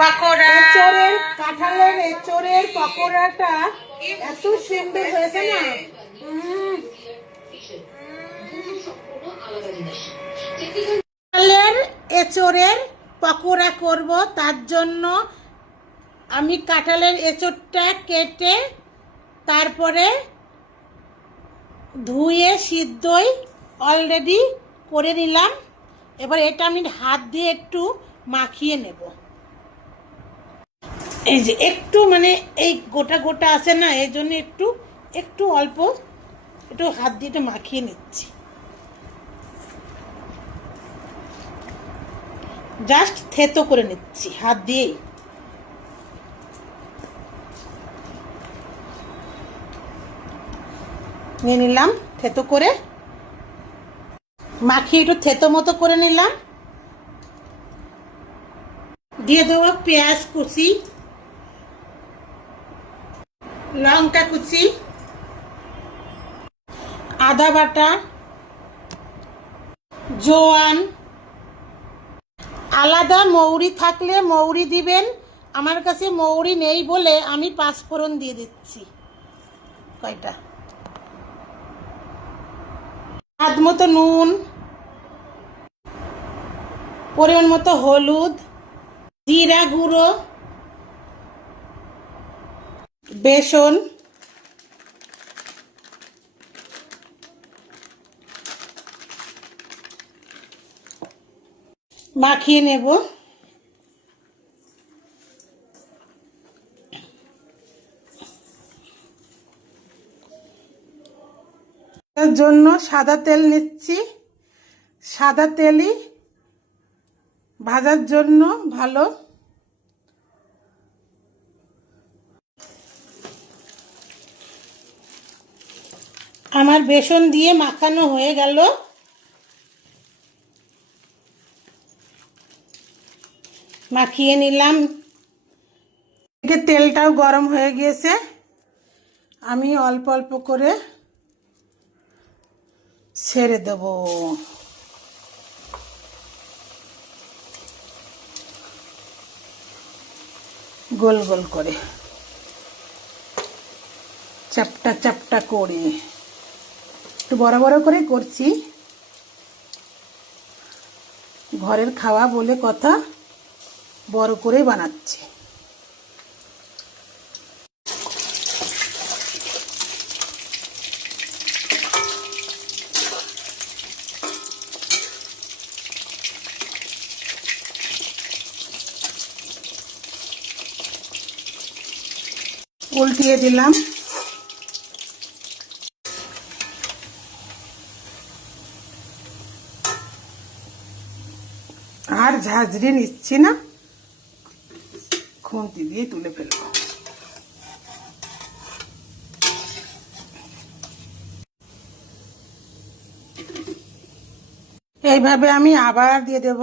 পকোড়া, এঁচোড়ের কাঁঠালের এঁচোড়ের পকোড়াটা এত সুন্দর হয়েছে না। কাঁঠালের এঁচোড়ের পকোড়া করব, তার জন্য আমি কাঁঠালের এঁচোড়টা কেটে তারপরে ধুয়ে সিদ্ধই অলরেডি করে নিলাম। এবার এটা আমি হাত দিয়ে একটু মাখিয়ে নেব। এই যে একটু মানে এই গোটা গোটা আছে না, এই জন্য একটু একটু অল্প একটু হাত দিয়ে একটু মাখিয়ে নিচ্ছি। জাস্ট থেতো করে নিচ্ছি হাত দিয়েই। নিয়ে নিলাম থেতো করে, মাখিয়ে একটু থেতো মতো করে নিলাম। দিয়ে দেবো পেঁয়াজ কুচি, লঙ্কা কুচি, আদা বাটা, জোয়ান। আলাদা মৌরি থাকলে মৌরি দিবেন, আমার কাছে মৌরি নেই বলে আমি পাঁচফোড়ন দিয়ে দিচ্ছি কয়টা। স্বাদ মতো নুন, পরিমাণ মতো হলুদ, জিরা গুঁড়ো, বেসন, মাখিয়ে নেব। এর জন্য সাদা তেল নিচ্ছি। সাদা তেলই ভাজার জন্য ভালো। আমার বেসন দিয়ে মাখানো হয়ে গেল। মাখিয়ে নিলাম। তেলটাও গরম হয়ে গিয়েছে, আমি অল্প অল্প করে ছেড়ে দেব। গোল গোল করে, চাপটা চাপটা করে, একটু বড় বড় করে করছি। ঘরের খাওয়া বলে কথা, বড় করে বানাচ্ছি। উল্টিয়ে দিলাম। আর ঝাঁঝরি নিচ্ছি না, খুন্তি দিয়ে তুলে ফেলব। এইভাবে আমি আবার দিয়ে দেব।